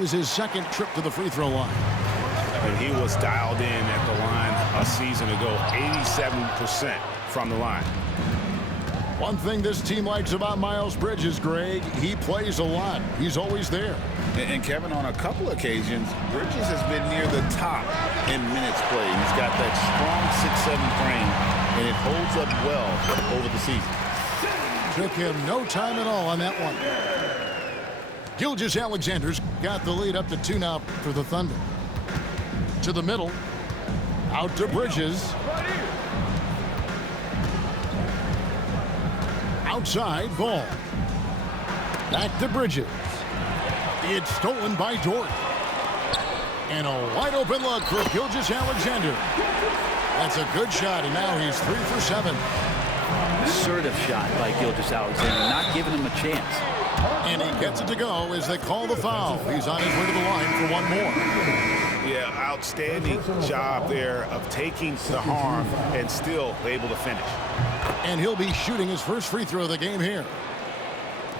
Is his second trip to the free throw line. And he was dialed in at the line a season ago, 87% from the line. One thing this team likes about Miles Bridges, Greg, he plays a lot. He's always there. And Kevin, on a couple occasions, Bridges has been near the top in minutes played. He's got that strong 6'7" frame, and it holds up well over the season. Took him no time at all on that one. Gilgeous-Alexander's got the lead up to 2 now for the Thunder. To the middle. Out to Bridges. Outside ball. Back to Bridges. It's stolen by Dort. And a wide open look for Gilgeous-Alexander. That's a good shot, and now he's 3 for 7. Assertive shot by Gilgeous-Alexander, not giving him a chance. And he gets it to go as they call the foul. He's on his way to the line for one more. Yeah, outstanding job there of taking the harm and still able to finish. And he'll be shooting his first free throw of the game here.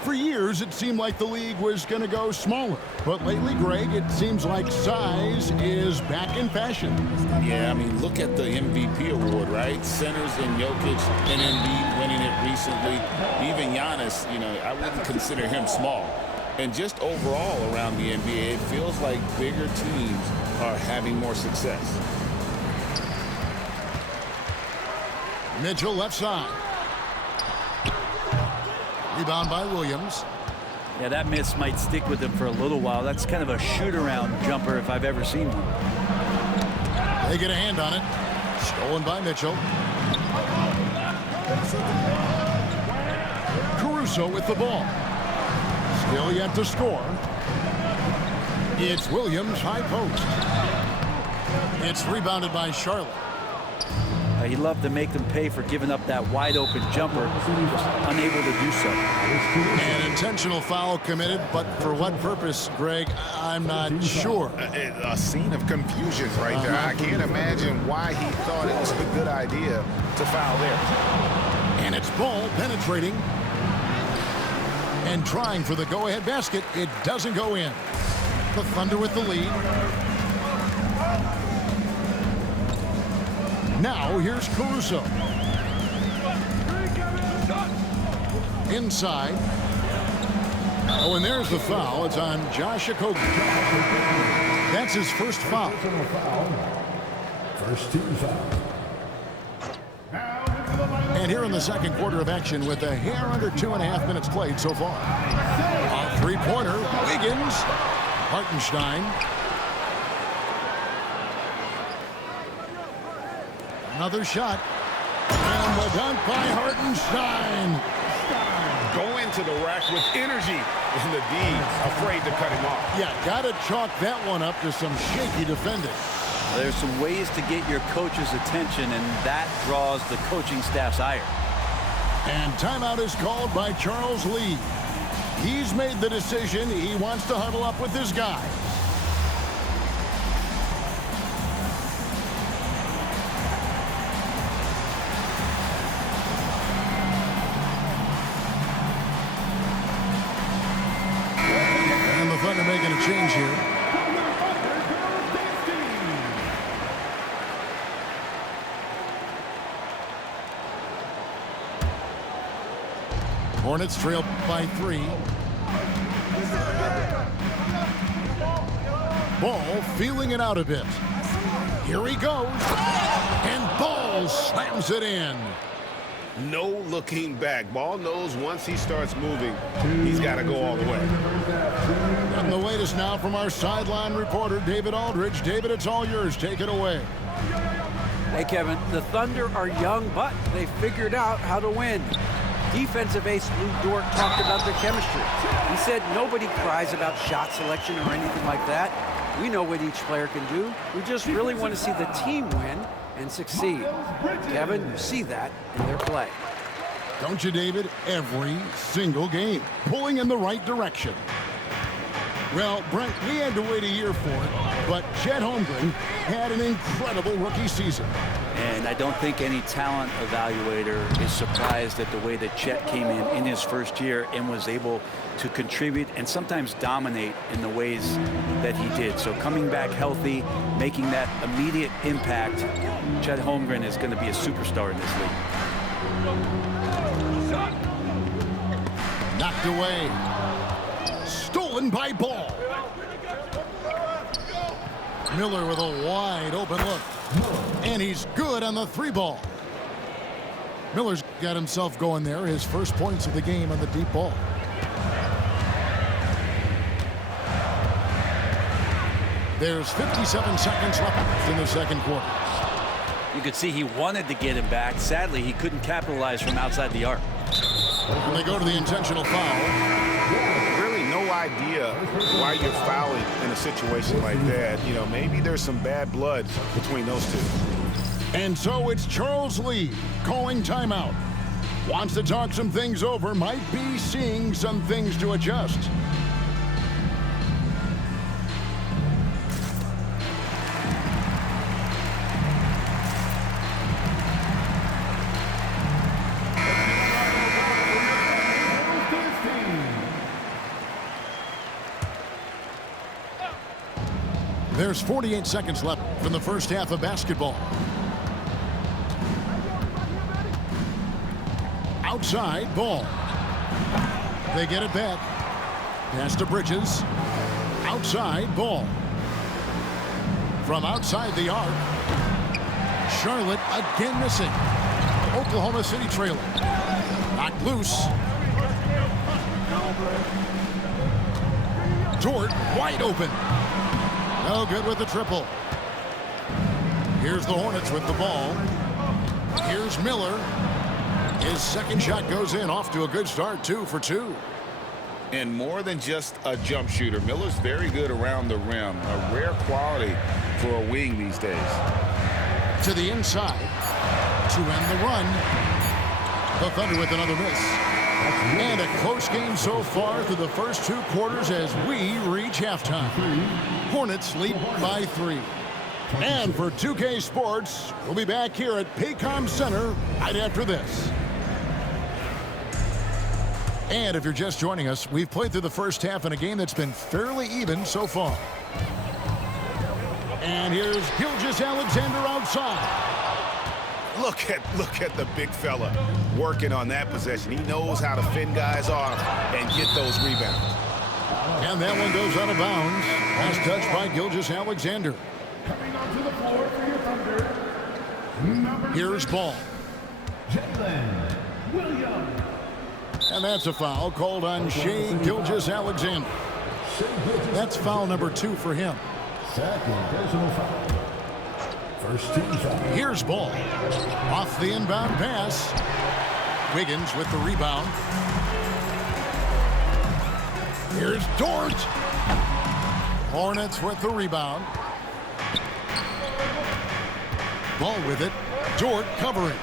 For years, it seemed like the league was going to go smaller. But lately, Greg, it seems like size is back in fashion. Yeah, I mean, look at the MVP award, right? Centers and Jokic and Embiid winning it recently. Even Giannis, you know, I wouldn't consider him small. And just overall around the NBA, it feels like bigger teams are having more success. Mitchell left side. Rebound by Williams. Yeah, that miss might stick with him for a little while. That's kind of a shoot-around jumper if I've ever seen one. They get a hand on it. Stolen by Mitchell. Caruso with the ball. Still yet to score. It's Williams, high post. It's rebounded by Charlotte. He loved to make them pay for giving up that wide-open jumper. Just unable to do so. An intentional foul committed, but for what purpose, Greg, I'm not sure. A scene of confusion right there. I can't imagine why he thought it was a good idea to foul there. And it's Ball penetrating. And trying for the go-ahead basket. It doesn't go in. The Thunder with the lead. Now, here's Caruso. Inside. Oh, and there's the foul. It's on Josh Okogie. That's his first foul. First team foul. And here in the second quarter of action with a hair under 2.5 minutes played so far. A three-pointer. Wiggins. Hartenstein. Another shot. And the dunk by Hartenstein. Going to the rack with energy. And the D afraid to cut him off. Yeah, got to chalk that one up to some shaky defending. There's some ways to get your coach's attention, and that draws the coaching staff's ire. And timeout is called by Charles Lee. He's made the decision. He wants to huddle up with his guys. And the Thunder making a change here. Hornets trail by 3. Ball feeling it out a bit. Here he goes. And Ball slams it in. No looking back. Ball knows once he starts moving, he's got to go all the way. And the latest now from our sideline reporter, David Aldridge. David, it's all yours. Take it away. Hey, Kevin, the Thunder are young, but they figured out how to win. Defensive ace Lou Dort talked about their chemistry. He said nobody cries about shot selection or anything like that. We know what each player can do. We just really want to see the team win and succeed. Kevin, you see that in their play. Don't you, David? Every single game. Pulling in the right direction. Well, Brent, we had to wait a year for it, but Chet Holmgren had an incredible rookie season. And I don't think any talent evaluator is surprised at the way that Chet came in his first year and was able to contribute and sometimes dominate in the ways that he did. So coming back healthy, making that immediate impact, Chet Holmgren is going to be a superstar in this league. Knocked away. Stolen by Ball. Miller with a wide open look. And he's good on the 3-ball. Miller's got himself going there. His first points of the game on the deep ball. There's 57 seconds left in the second quarter. You could see he wanted to get him back. Sadly, he couldn't capitalize from outside the arc. And they go to the intentional foul. Really no idea why you're fouling in a situation like that. You know, maybe there's some bad blood between those two. And so it's Charles Lee calling timeout. Wants to talk some things over, might be seeing some things to adjust. There's 48 seconds left from the first half of basketball. Outside, Ball. They get it back. Pass to Bridges. Outside, Ball. From outside the arc. Charlotte again missing. Oklahoma City trailing. Knocked loose. Dort wide open. No good with the triple. Here's the Hornets with the ball. Here's Miller. His second shot goes in, off to a good start, 2 for 2. And more than just a jump shooter, Miller's very good around the rim. A rare quality for a wing these days. To the inside to end the run. The Thunder with another miss. And a close game so far through the first 2 quarters as we reach halftime. Hornets lead by 3. And for 2K Sports, we'll be back here at Paycom Center right after this. And if you're just joining us, we've played through the first half in a game that's been fairly even so far. And here's Gilgeous-Alexander outside. Look at the big fella working on that possession. He knows how to fend guys off and get those rebounds. And that one goes out of bounds. Pass touched by Gilgeous-Alexander. Coming onto the floor for your Thunder. Here's Ball. Jalen Williams. And that's a foul called on Shai Gilgeous-Alexander. That's foul number 2 for him. Second personal foul. First team foul. Here's Ball. Off the inbound pass. Wiggins with the rebound. Here's Dort. Hornets with the rebound. Ball with it. Dort covering.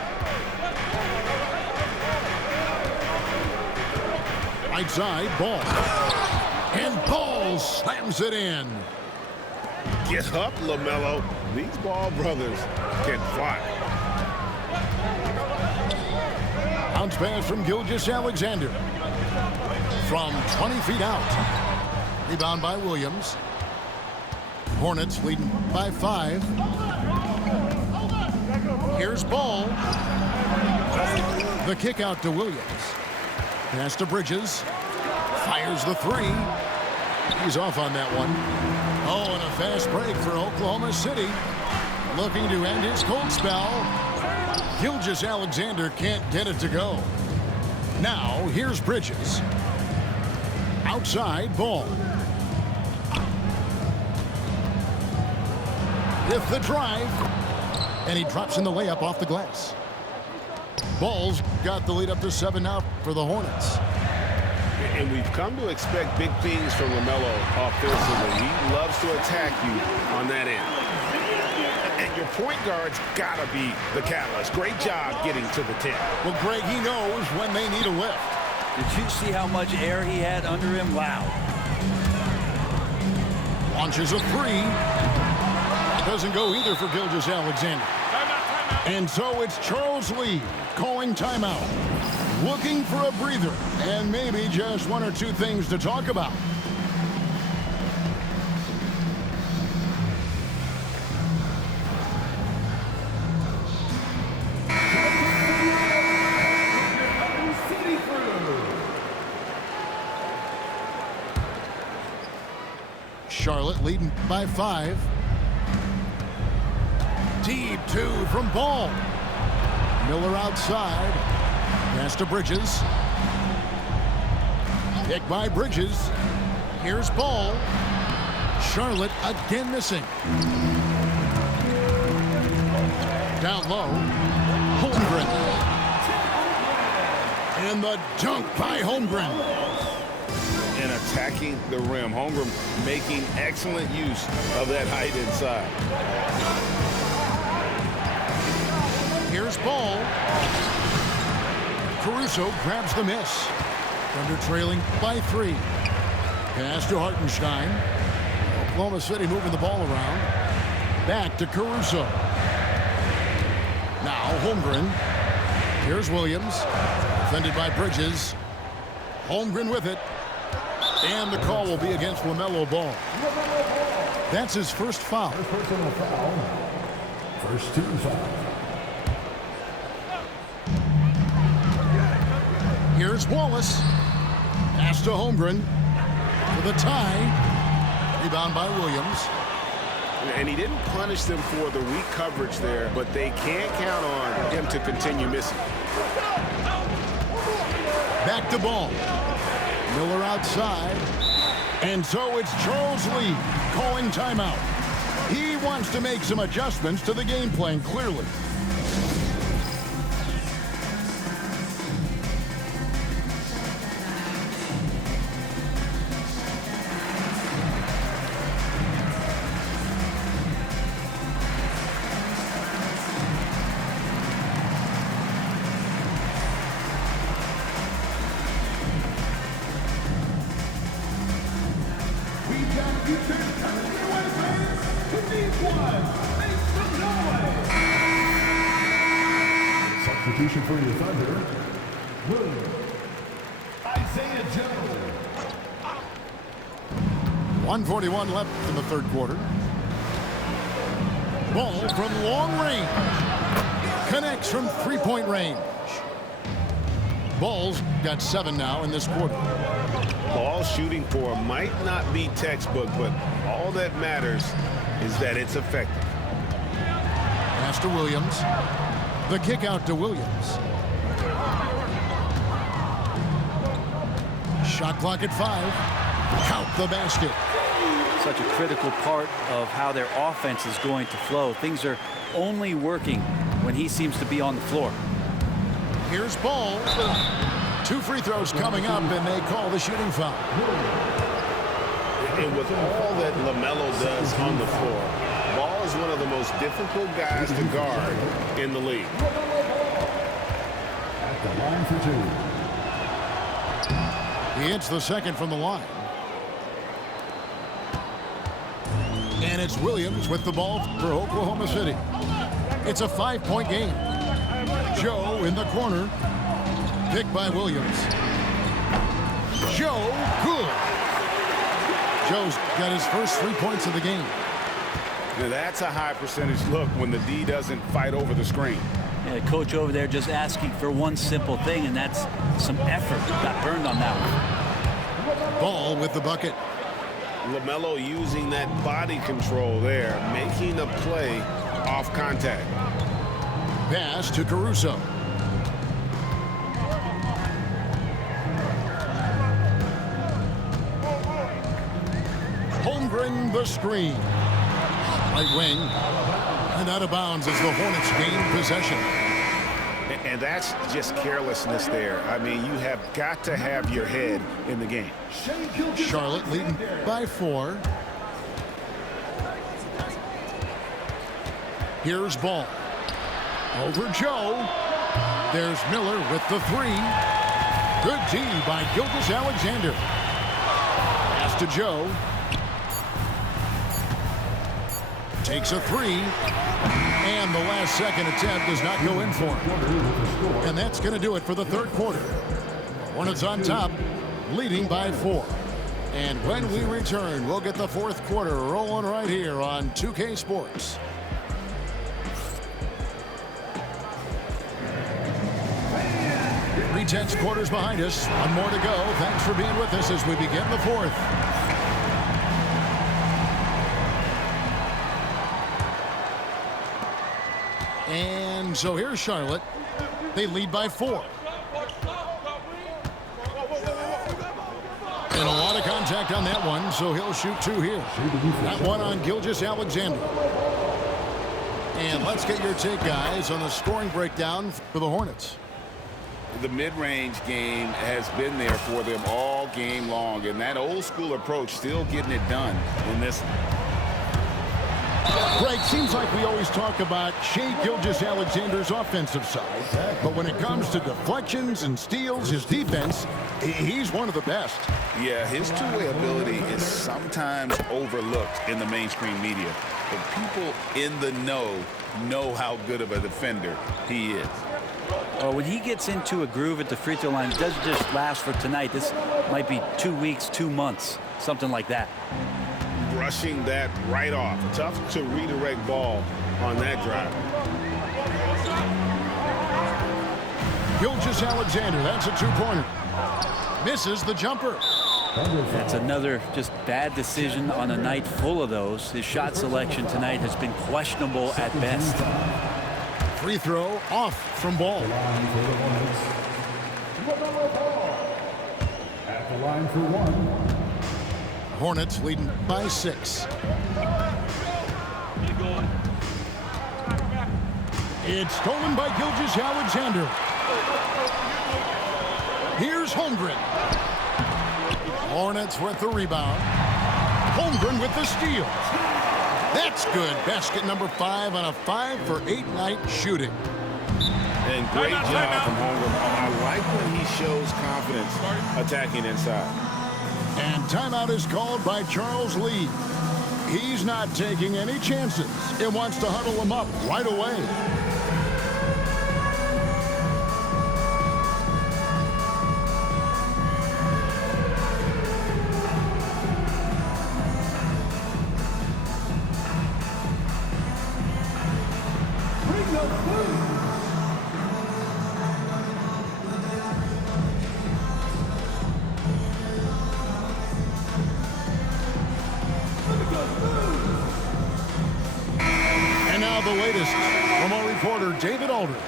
Right side, Ball. And Ball slams it in. Get up, LaMelo. These Ball brothers can fly. Bounce pass from Gilgeous-Alexander. From 20 feet out. Rebound by Williams. Hornets leading by 5. Here's Ball. The kick out to Williams. Pass to Bridges. Fires the 3. He's off on that one. Oh, and a fast break for Oklahoma City. Looking to end his cold spell. Gilgeous-Alexander can't get it to go. Now, here's Bridges. Outside, Ball. With the drive. And he drops in the layup off the glass. Ball's got the lead up to 7 now for the Hornets. And we've come to expect big things from LaMelo offensively. He loves to attack you on that end. And your point guard's got to be the catalyst. Great job getting to the 10. Well, Greg, he knows when they need a lift. Did you see how much air he had under him? Wow. Launches a 3. Doesn't go either for Gilgeous-Alexander. And so it's Charles Lee calling timeout, looking for a breather, and maybe just one or two things to talk about. Charlotte leading by 5. Deep 2 from Ball. Miller outside. Pass to Bridges. Pick by Bridges. Here's Ball. Charlotte again missing. Down low. Holmgren. And the dunk by Holmgren. And attacking the rim. Holmgren making excellent use of that height inside. Here's Ball. Caruso grabs the miss. Thunder trailing by 3. Pass to Hartenstein. Oklahoma City moving the ball around. Back to Caruso. Now Holmgren. Here's Williams. Defended by Bridges. Holmgren with it. And the call will be against LaMelo Ball. That's his first foul. Personal foul. First team foul. Here's Wallace. Pass to Holmgren. For the tie. Rebound by Williams. And he didn't punish them for the weak coverage there, but they can't count on him to continue missing. Back to Ball. Miller outside. And so it's Charles Lee calling timeout. He wants to make some adjustments to the game plan, clearly. Substitution for your Thunder, Williams. Isaiah Joe. 1:41 left in the third quarter. Ball from long range. Connects from three-point range. Ball's got 7 now in this quarter. Ball shooting for might not be textbook, but all that matters is that it's effective. Pass to Williams. The kick out to Williams. Shot clock at 5. Count the basket. Such a critical part of how their offense is going to flow. Things are only working when he seems to be on the floor. Here's Ball. 2 free throws coming up, and they call the shooting foul. And with all that LaMelo does on the floor, Ball is one of the most difficult guys to guard in the league. At the line for 2. He hits the second from the line. And it's Williams with the ball for Oklahoma City. It's a 5-point game. Joe in the corner. Picked by Williams. Joe, good. Joe's got his first 3 points of the game. Now that's a high percentage look when the D doesn't fight over the screen. Yeah, coach over there just asking for one simple thing, and that's some effort. Got burned on that one. Ball with the bucket. LaMelo using that body control there, making a play off contact. Pass to Caruso. Holmgren the screen. Right wing. And out of bounds as the Hornets gain possession. And that's just carelessness there. I mean, you have got to have your head in the game. Charlotte leading by 4. Here's Ball. Over Joe. There's Miller with the 3. Good D by Gilgeous-Alexander. Pass to Joe. Takes a three. And the last second attempt does not go in for him. And that's going to do it for the third quarter. Hornets on top, leading by 4. And when we return, we'll get the fourth quarter rolling right here on 2K Sports. 3/10 quarters behind us. One more to go. Thanks for being with us as we begin the fourth. And so here's Charlotte. They lead by 4. And a lot of contact on that one, so he'll shoot 2 here. That one on Gilgeous-Alexander. And let's get your take, guys, on the scoring breakdown for the Hornets. The mid-range game has been there for them all game long, and that old-school approach still getting it done in this. Greg, seems like we always talk about Shai Gilgeous-Alexander's offensive side, but when it comes to deflections and steals, his defense, he's one of the best. Yeah, his two-way ability is sometimes overlooked in the mainstream media, but people in the know how good of a defender he is. When he gets into a groove at the free throw line, it doesn't just last for tonight. This might be 2 weeks, 2 months, something like that. Brushing that right off. Tough to redirect ball on that drive. Gilgeous-Alexander, that's a 2-pointer. Misses the jumper. That's another just bad decision on a night full of those. His shot selection tonight has been questionable at best. Free throw off from Ball. At the line for 1. Hornets leading by 6. It's stolen by Gilgeous-Alexander. Here's Holmgren. Hornets with the rebound. Holmgren with the steal. That's good. Basket number 5 on a 5-for-8 night shooting. And great job from Holmgren. I like when he shows confidence attacking inside. And timeout is called by Charles Lee. He's not taking any chances and wants to huddle him up right away. The latest from our reporter, David Aldridge.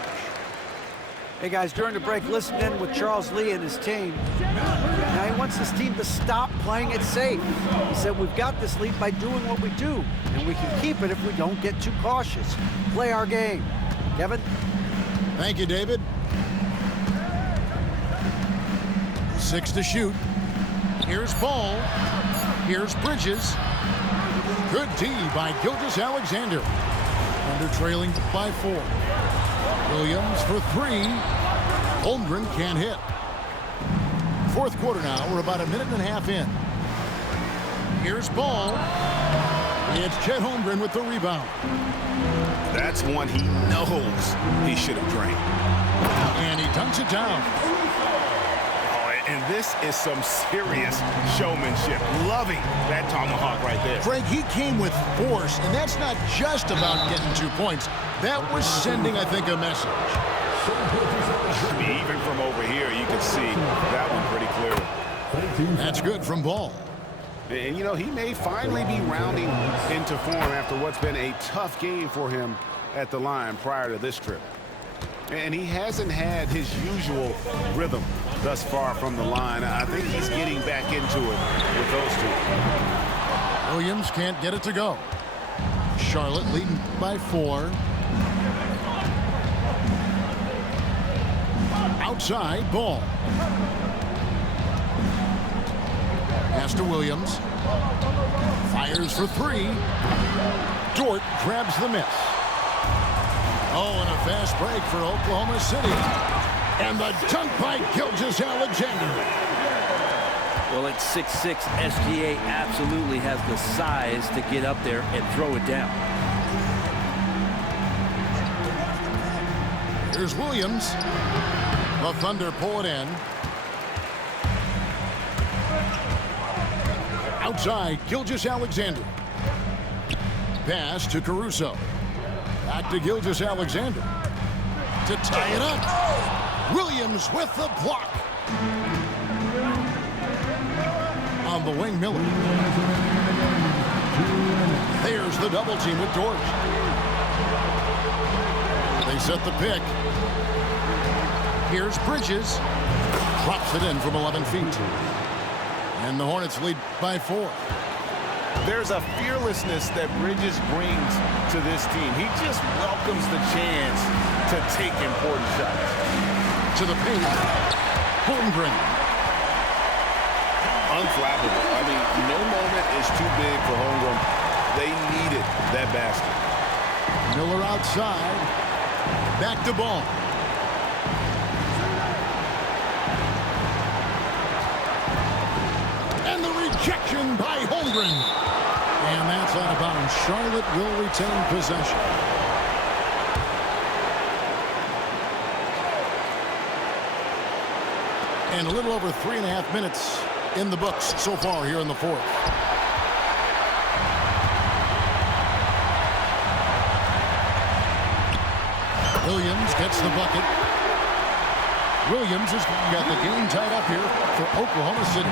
Hey guys, during the break, listen in with Charles Lee and his team. Now he wants his team to stop playing it safe. He said, we've got this lead by doing what we do, and we can keep it if we don't get too cautious. Play our game. Kevin? Thank you, David. 6 to shoot. Here's Ball. Here's Bridges. Good D by Gilgeous-Alexander. Under trailing by 4. Williams for 3. Holmgren can't hit. Fourth quarter now. We're about a minute and a half in. Here's Ball. It's Chet Holmgren with the rebound. That's one he knows he should have drained. And he dunks it down. And this is some serious showmanship. Loving that tomahawk right there. Greg, he came with force, and that's not just about getting 2 points. That was sending, I think, a message. Even from over here, you can see that one pretty clearly. That's good from Ball. And, you know, he may finally be rounding into form after what's been a tough game for him at the line prior to this trip. And he hasn't had his usual rhythm thus far from the line. I think he's getting back into it with those two. Williams can't get it to go. Charlotte leading by 4. Outside, Ball. Pass to Williams. Fires for 3. Dort grabs the miss. Oh, and a fast break for Oklahoma City. And the dunk by Gilgeous-Alexander. Well, at 6'6", SGA absolutely has the size to get up there and throw it down. Here's Williams. The Thunder pull it in. Outside, Gilgeous-Alexander. Pass to Caruso. Back to Gilgeous-Alexander to tie it up. Williams with the block. On the wing, Miller. There's the double team with Dort. They set the pick. Here's Bridges. Drops it in from 11 feet. And the Hornets lead by 4. There's a fearlessness that Bridges brings to this team. He just welcomes the chance to take important shots. To the paint. Holmgren. Unflappable. I mean, no moment is too big for Holmgren. They needed that basket. Miller outside. Back to Ball. And the rejection by Holmgren. And that's out of bounds. Charlotte will retain possession. And a little over 3.5 minutes in the books so far here in the fourth. Williams gets the bucket. Williams has got the game tied up here for Oklahoma City.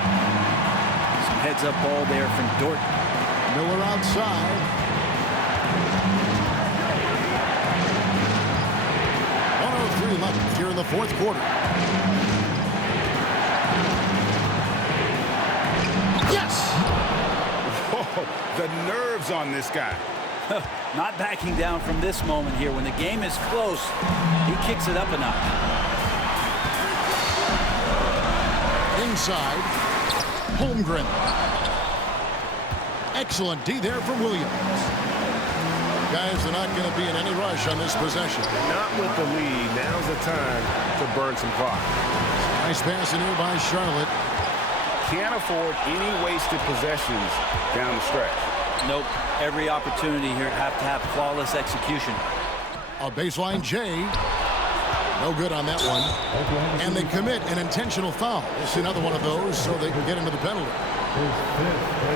Some heads-up ball there from Dort. Miller outside. 1:03 left here in the fourth quarter. Yes! Whoa, the nerves on this guy. Not backing down from this moment here. When the game is close, he kicks it up a notch. Inside. Holmgren. Excellent D there from Williams. Guys are not going to be in any rush on this possession. Not with the lead. Now's the time to burn some clock. Nice pass in here by Charlotte. Can't afford any wasted possessions down the stretch. Nope. Every opportunity here have to have flawless execution. A baseline J. No good on that one. And they commit an intentional foul. It's another one of those so they can get into the penalty.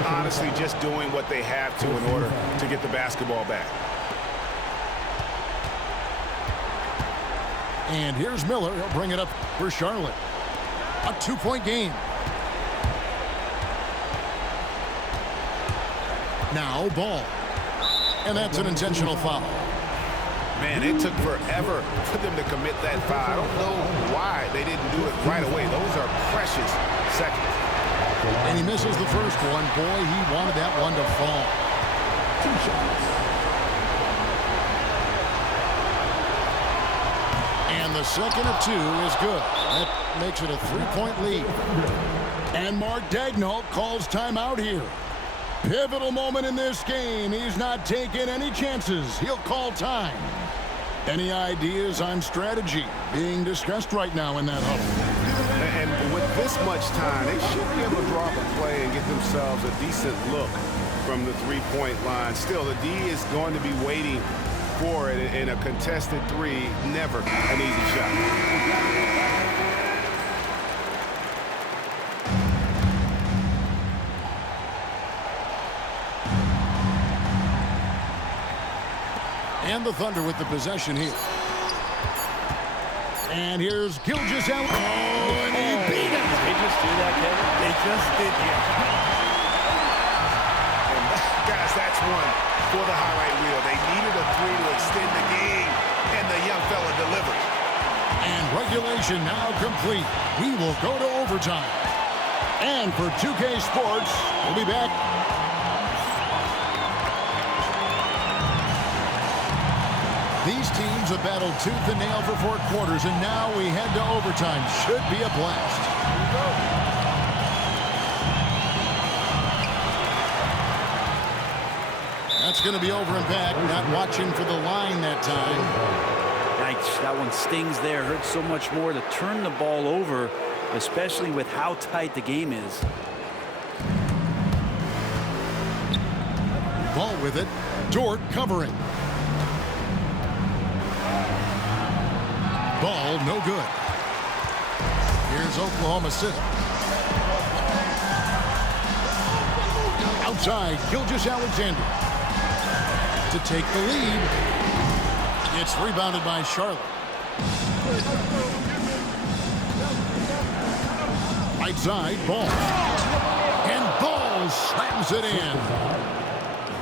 Honestly, just doing what they have to in order to get the basketball back. And here's Miller. He'll bring it up for Charlotte. A 2-point game. Now Ball. And that's an intentional foul. Man, it took forever for them to commit that foul. I don't know why they didn't do it right away. Those are precious seconds. And he misses the first one. Boy, he wanted that one to fall. 2 shots. And the second of 2 is good. That makes it a 3-point lead. And Mark Daigneault calls timeout here. Pivotal moment in this game. He's not taking any chances. He'll call time. Any ideas on strategy being discussed right now in that huddle? And with this much time, they should be able to draw up a play and get themselves a decent look from the three-point line. Still, the D is going to be waiting for it in a contested three. Never an easy shot. And the Thunder with the possession here. And here's Gilgeous-Alexander. Oh, and he beat it. They just do that, Kevin? They just did, yeah. And guys, that's one for the highlight reel. They needed a three to extend the game, and the young fella delivered. And regulation now complete. We will go to overtime. And for 2K Sports, we'll be back. These teams have battled tooth and nail for 4 quarters, and now we head to overtime. Should be a blast. That's going to be over and back. Not watching for the line that time. Yikes, that one stings there. Hurts so much more to turn the ball over, especially with how tight the game is. Ball with it. Dort covering. Ball no good. Here's Oklahoma City. Outside, Gilgeous-Alexander to take the lead. It's rebounded by Charlotte. Right side, Ball. And Ball slams it in.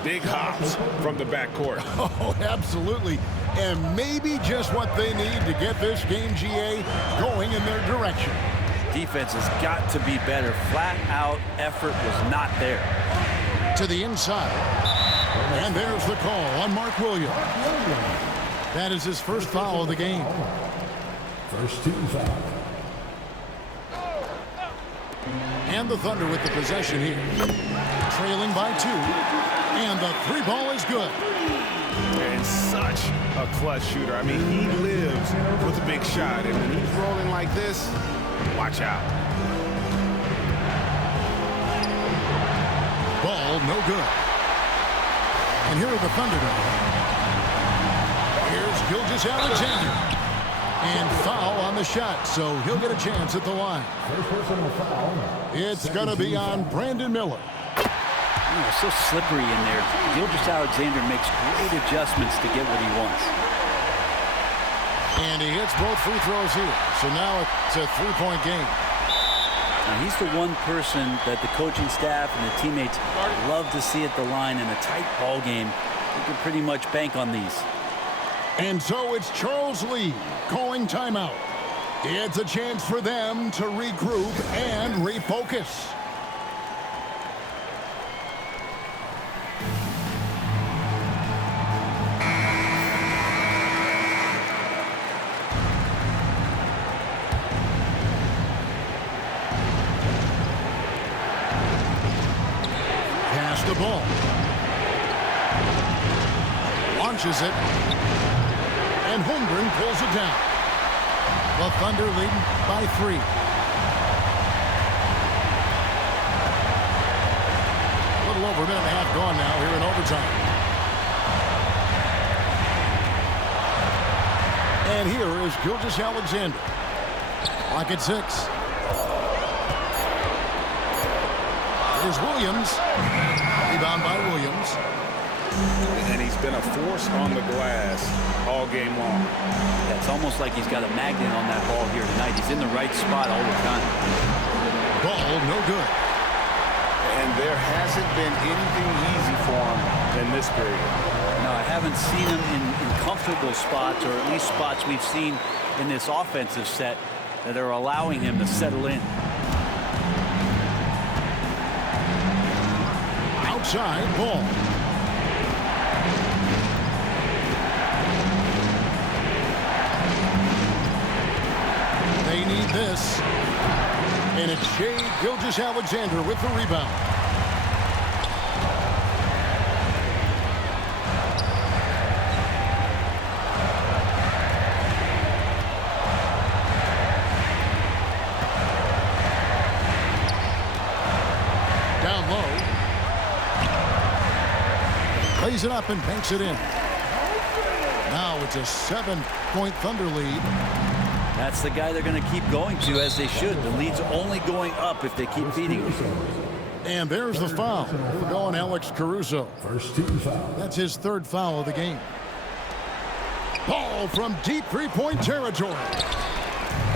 Big hops from the backcourt. Oh, absolutely. And maybe just what they need to get this game, GA, going in their direction. Defense has got to be better. Flat out effort was not there. To the inside. And there's the call on Mark Williams. That is his first foul of the game. First team foul. And the Thunder with the possession here. Trailing by 2. And the 3 ball is good. And such a clutch shooter. I mean, he lives with a big shot. And when he's rolling like this, watch out. Ball no good. And here are the Thunder now. Here's Gilgeous-Alexander. And foul on the shot, so he'll get a chance at the line. First personal foul. It's going to be on Brandon Miller. It's so slippery in there. Gilgeous-Alexander makes great adjustments to get what he wants. And he hits both free throws here. So now it's a 3-point game. Now he's the one person that the coaching staff and the teammates love to see at the line in a tight ball game. You can pretty much bank on these. And so it's Charles Lee calling timeout. It's a chance for them to regroup and refocus. Pass the ball. Launches it. And Holmgren pulls it down. The Thunder leading by 3. A little over a minute and a half gone now here in overtime. And here is Gilgeous-Alexander. Clock at 6. Here's Williams. Rebound by Williams. And he's been a force on the glass all game long. Yeah, it's almost like he's got a magnet on that ball here tonight. He's in the right spot all the time. Ball no good. And there hasn't been anything easy for him in this period. No, I haven't seen him in comfortable spots, or at least spots we've seen in this offensive set that are allowing him to settle in. Outside, Ball. They need this. And it's Shai Gilgeous-Alexander with the rebound. Down low. Plays it up and banks it in. Now it's a 7-point Thunder lead. That's the guy they're going to keep going to, as they should. The lead's only going up if they keep feeding him. And there's the foul. We're going Alex Caruso. First team foul. That's his 3rd foul of the game. Ball from deep 3-point territory.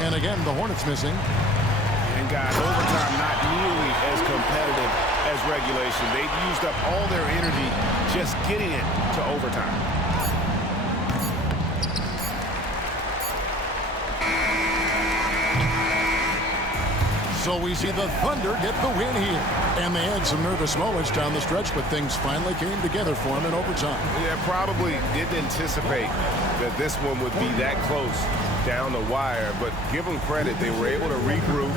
And again, the Hornets missing. And guys, overtime not nearly as competitive as regulation. They've used up all their energy just getting it to overtime. So we see the Thunder get the win here. And they had some nervous moments down the stretch, but things finally came together for them in overtime. Yeah, probably didn't anticipate that this one would be that close down the wire, but give them credit. They were able to regroup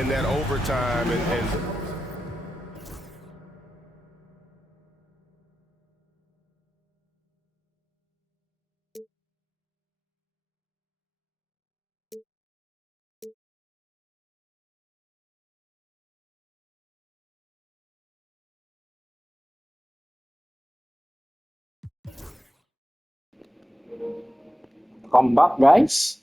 in that overtime and Come back, guys.